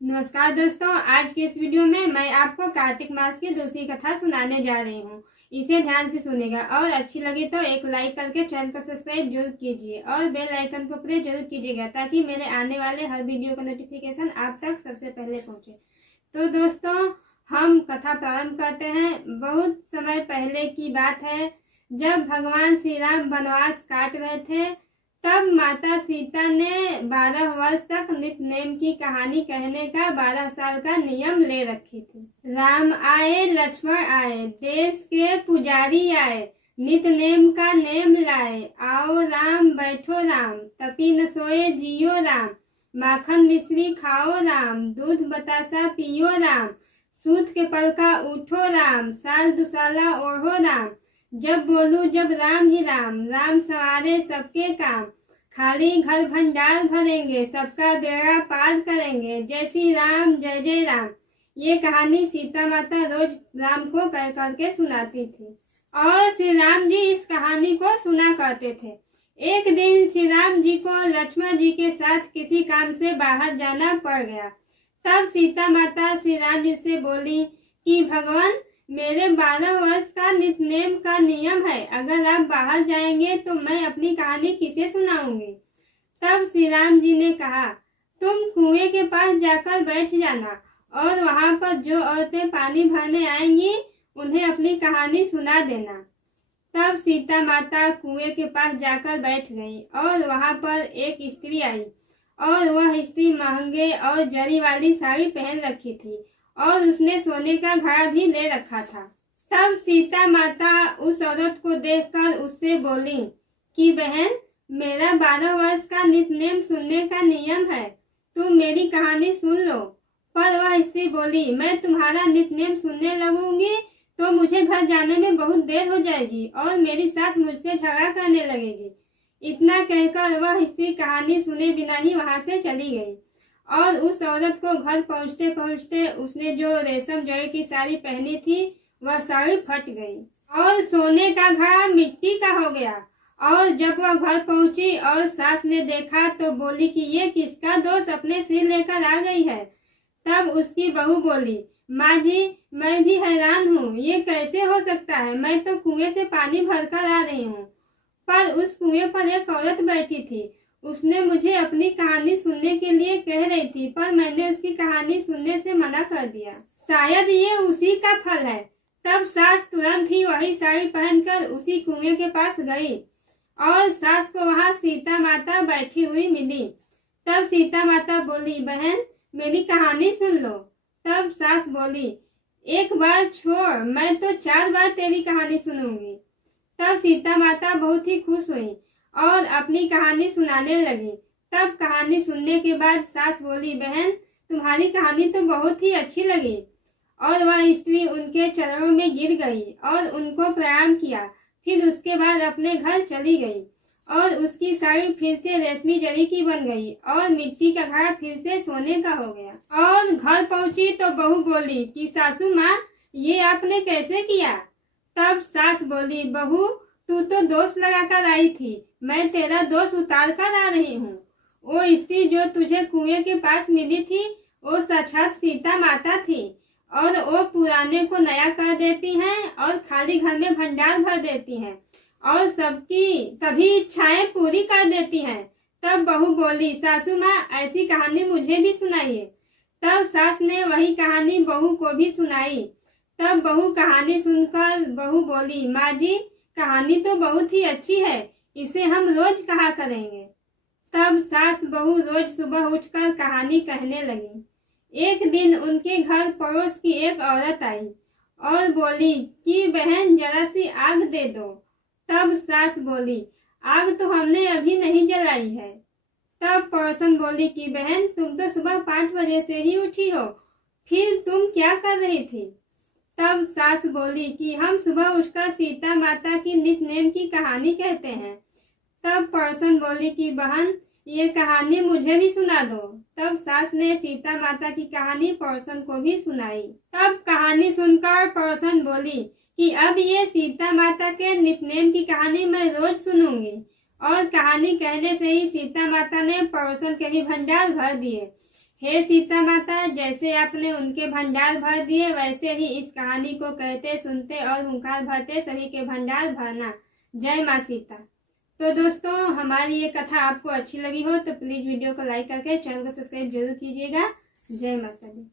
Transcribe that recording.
नमस्कार दोस्तों, आज के इस वीडियो में मैं आपको कार्तिक मास की दूसरी कथा सुनाने जा रही हूँ। इसे ध्यान से सुनेगा और अच्छी लगे तो एक लाइक करके चैनल को सब्सक्राइब जरूर कीजिए और बेल आइकन को प्रेस जरूर कीजिएगा ताकि मेरे आने वाले हर वीडियो का नोटिफिकेशन आप तक सबसे पहले पहुँचे। तो दोस्तों, हम कथा प्रारंभ करते हैं। बहुत समय पहले की बात है, जब भगवान श्री राम वनवास काट रहे थे, तब माता सीता ने 12 वर्ष तक नित नेम की कहानी कहने का 12 साल का नियम ले रखी थी। राम आए, लक्ष्मण आए, देश के पुजारी आए, नित नेम का नेम लाए। आओ राम, बैठो राम, तपी न सोए जियो राम। माखन मिश्री खाओ राम, दूध बतासा पियो राम। सूत के पल का उठो राम, साल दुसाला ओढ़ो राम। जब बोलू जब राम ही राम, राम सवारे सबके काम। खाली घर भंडार भरेंगे, सबका बेड़ा पार करेंगे। जय श्री राम, जय जय राम। ये कहानी सीता माता रोज राम को कह करके सुनाती थी और श्री राम जी इस कहानी को सुना करते थे। एक दिन श्री राम जी को लक्ष्मण जी के साथ किसी काम से बाहर जाना पड़ गया। तब सीता माता श्री राम जी से बोली कि भगवान, मेरे 12 वर्ष का नित्यनेम का नियम है, अगर आप बाहर जाएंगे तो मैं अपनी कहानी किसे सुनाऊंगी। तब श्री राम जी ने कहा, तुम कुएं के पास जाकर बैठ जाना और वहां पर जो औरतें पानी भरने आएंगी उन्हें अपनी कहानी सुना देना। तब सीता माता कुएं के पास जाकर बैठ गई और वहां पर एक स्त्री आई और वह स्त्री महंगे और जरी वाली साड़ी पहन रखी थी और उसने सोने का घड़ा भी ले रखा था। तब सीता माता उस औरत को देखकर उससे बोली कि बहन, मेरा 12 वर्ष का नित्यनेम सुनने का नियम है, तुम मेरी कहानी सुन लो। पर वह स्त्री बोली, मैं तुम्हारा नित्यनेम सुनने लगूंगी तो मुझे घर जाने में बहुत देर हो जाएगी और मेरी सास मुझसे झगड़ा करने लगेगी। इतना कहकर वह स्त्री कहानी सुने बिना ही वहां से चली गई और उस औरत को घर पहुंचते पहुंचते उसने जो रेशम जड़ी की साड़ी पहनी थी वह साड़ी फट गई और सोने का घड़ा मिट्टी का हो गया। और जब वह घर पहुंची और सास ने देखा तो बोली कि ये किसका दोष अपने सिर लेकर आ गई है। तब उसकी बहू बोली, माँ जी, मैं भी हैरान हूँ, ये कैसे हो सकता है। मैं तो कुएं से पानी भरकर आ रही हूँ, पर उस कुएं पर एक औरत बैठी थी। उसने मुझे अपनी कहानी सुनने के लिए कह रही थी, पर मैंने उसकी कहानी सुनने से मना कर दिया। शायद ये उसी का फल है। तब सास तुरंत ही वही साड़ी पहनकर उसी कुएं के पास गई और सास को वहां सीता माता बैठी हुई मिली। तब सीता माता बोली, बहन, मेरी कहानी सुन लो। तब सास बोली, एक बार छोड़, मैं तो 4 बार तेरी कहानी सुनूंगी। तब सीता माता बहुत ही खुश हुई और अपनी कहानी सुनाने लगी। तब कहानी सुनने के बाद सास बोली, बहन, तुम्हारी कहानी तो बहुत ही अच्छी लगी। और वह स्त्री उनके चरणों में गिर गई और उनको प्रणाम किया। फिर उसके बाद अपने घर चली गई और उसकी साड़ी फिर से रेशमी जरी की बन गई और मिट्टी का घड़ा फिर से सोने का हो गया। और घर पहुंची तो बहू बोली कि सासू माँ, ये आपने कैसे किया। तब सास बोली, बहू, तू तो दोष लगाकर आई थी, मैं तेरा दोष उतार कर आ रही हूँ। वो स्त्री जो तुझे कुएं के पास मिली थी वो साक्षात सीता माता थी और वो पुराने को नया कर देती हैं और खाली घर में भंडार भर देती हैं और सबकी सभी इच्छाएं पूरी कर देती हैं। तब बहू बोली, सासू माँ, ऐसी कहानी मुझे भी सुनाइए। तब सास ने वही कहानी बहू को भी सुनाई। तब बहू कहानी सुनकर बहू बोली, माँ जी, कहानी तो बहुत ही अच्छी है, इसे हम रोज कहा करेंगे। तब सास बहू रोज सुबह उठकर कहानी कहने लगी। एक दिन उनके घर पड़ोस की एक औरत आई और बोली कि बहन, जरा सी आग दे दो। तब सास बोली, आग तो हमने अभी नहीं जलाई है। तब पड़ोसन बोली कि बहन, तुम तो सुबह 5 बजे से ही उठी हो, फिर तुम क्या कर रही थी। तब सास बोली कि हम सुबह उठकर सीता माता की नित्यनेम की कहानी कहते हैं। तब पड़ोसन बोली कि बहन, ये कहानी मुझे भी सुना दो। तब सास ने सीता माता की कहानी पड़ोसन को भी सुनाई। तब कहानी सुनकर पड़ोसन बोली कि अब ये सीता माता के नित्यनेम की कहानी मैं रोज सुनूंगी। और कहानी कहने से ही सीता माता ने पड़ोसन के भी भंडार भर दिए। हे सीता माता, जैसे आपने उनके भंडार भर दिए, वैसे ही इस कहानी को कहते सुनते और हुंकार भरते सभी के भंडार भरना। जय माँ सीता। तो दोस्तों, हमारी ये कथा आपको अच्छी लगी हो तो प्लीज वीडियो को लाइक करके चैनल को सब्सक्राइब जरूर कीजिएगा। जय माता दी।